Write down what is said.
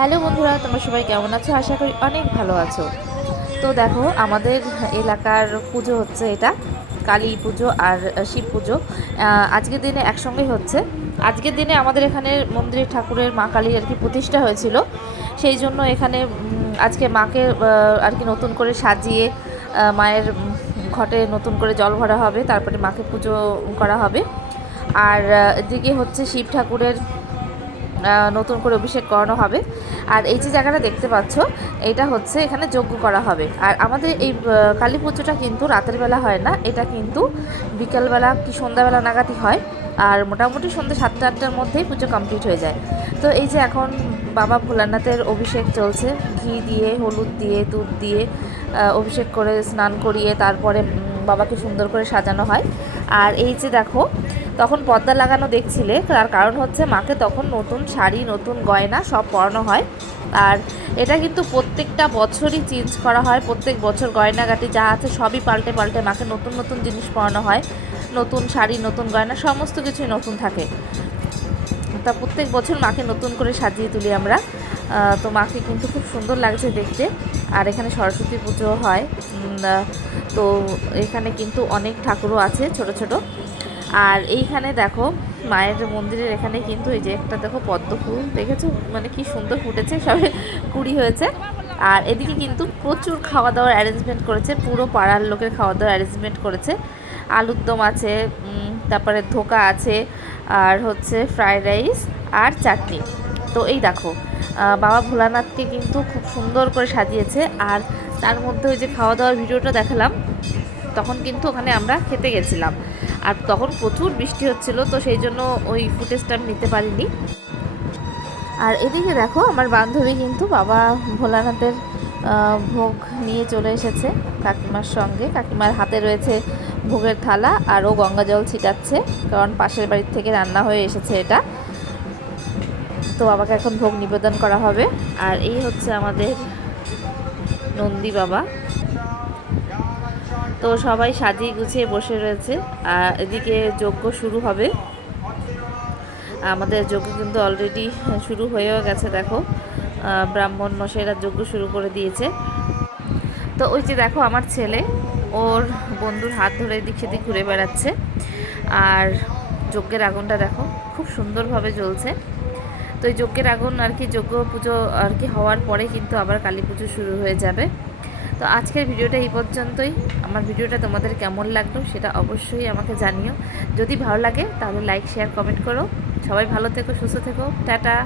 Hello বন্ধুরা, তোমরা সবাই কেমন আছো? আশা করি অনেক ভালো আছো। তো দেখো, আমাদের এলাকার পুজো হচ্ছে এটা, কালী পুজো আর শিব পুজো। আজকের দিনে একসঙ্গেই হচ্ছে। আজকের দিনে আমাদের এখানে মন্দিরের ঠাকুরের মা কালীর আর কি প্রতিষ্ঠা হয়েছিল। সেই জন্য এখানে আজকে মাকে আর কি নতুন করে সাজিয়ে মায়ের ঘটে নতুন করে জল ভরা হবে। তারপরে মাকে পুজো করা হবে। আর এদিকে হচ্ছে শিব ঠাকুরের নতুন করে অভিষেক করানো হবে। আর এই যে জায়গাটা দেখতে পাচ্ছ, এটা হচ্ছে এখানে যজ্ঞ করা হবে। আর আমাদের এই কালী পুজোটা কিন্তু রাতের বেলা হয় না, এটা কিন্তু বিকালবেলা কি সন্ধ্যাবেলা নাগাদই হয়। আর মোটামুটি সন্ধ্যে সাতটা আটটার মধ্যেই পুজো কমপ্লিট হয়ে যায়। তো এই যে এখন বাবা ভোলানাথের অভিষেক চলছে, ঘি দিয়ে, হলুদ দিয়ে দুধ দিয়ে অভিষেক করে স্নান করিয়ে তারপরে বাবাকে সুন্দর করে সাজানো হয়। আর এই যে দেখো তখন পর্দা লাগানো দেখছিলে, তার কারণ হচ্ছে মাকে তখন নতুন শাড়ি, নতুন গয়না সব পরানো হয়। আর এটা কিন্তু প্রত্যেকটা বছরই চেঞ্জ করা হয়, প্রত্যেক বছর গয়নাগাটি যা আছে সবই পাল্টে পাল্টে মাকে নতুন নতুন জিনিস পরানো হয়। নতুন শাড়ি, নতুন গয়না, সমস্ত কিছুই নতুন থাকে। তা প্রত্যেক বছর মাকে নতুন করে সাজিয়ে তুলি আমরা। তো মাকে কিন্তু খুব সুন্দর লাগছে দেখতে। আর এখানে সরস্বতী পুজো হয়। তো এখানে কিন্তু অনেক ঠাকুরও আছে ছোট ছোট। আর এইখানে দেখো মায়ের মন্দিরের এখানে কিন্তু এই যে একটা দেখো পদ্ম ফুল, দেখেছ? মানে কি সুন্দর ফুটেছে, সবে কুড়ি হয়েছে। আর এদিকে কিন্তু প্রচুর খাওয়া দাওয়ার অ্যারেঞ্জমেন্ট করেছে, পুরো পাড়ার লোকের খাওয়া দাওয়ার অ্যারেঞ্জমেন্ট করেছে। আলুর দম আছে তারপরে ধোকা আছে, আর হচ্ছে ফ্রায়েড রাইস আর চাটনি। তো এই দেখো বাবা ভোলানাথকে কিন্তু খুব সুন্দর করে সাজিয়েছে, আর তার মধ্যে ওই যে খাওয়া দাওয়ার ভিডিওটা দেখালাম। তখন কিন্তু ওখানে আমরা খেতে গেছিলাম। আর তখন প্রচুর বৃষ্টি হচ্ছিল, তো সেই জন্য ওই ফুটেজটা নিতে পারিনি। আর এদিকে দেখো, আমার বান্ধবী কিন্তু বাবা ভোলানাথের ভোগ নিয়ে চলে এসেছে কাকিমার সঙ্গে। কাকিমার হাতে রয়েছে ভোগের থালা আর ও গঙ্গা জল ছিটাচ্ছে, কারণ পাশের বাড়ির থেকে রান্না হয়ে এসেছে এটা। তো বাবাকে এখন ভোগ নিবেদন করা হবে। আর এই হচ্ছে আমাদের নন্দী বাবা। তো সবাই সাজিয়ে গুছিয়ে বসে রয়েছে। আর এদিকে যজ্ঞ শুরু হবে। আমাদের যজ্ঞ কিন্তু অলরেডি শুরু হয়েও গেছে, দেখো। ব্রাহ্মণ মশাইরা যজ্ঞ শুরু করে দিয়েছে। তো ওই যে দেখো আমার ছেলে, ওর বন্ধুর হাত ধরে এদিক সেদিক ঘুরে বেড়াচ্ছে। আর যজ্ঞের আগুনটা দেখো, খুব সুন্দরভাবে জ্বলছে। তো এই যজ্ঞের আগুন আর কি, যজ্ঞ পুজো আর কি হওয়ার পরে কিন্তু আবার কালী পুজো শুরু হয়ে যাবে। তো আজকের ভিডিওটা এই পর্যন্তই। আমার ভিডিওটা তোমাদের কেমন লাগল সেটা অবশ্যই আমাকে জানিও। যদি ভালো লাগে তাহলে লাইক শেয়ার কমেন্ট করো। সবাই ভালো থেকো, সুস্থ থেকো। টাটা!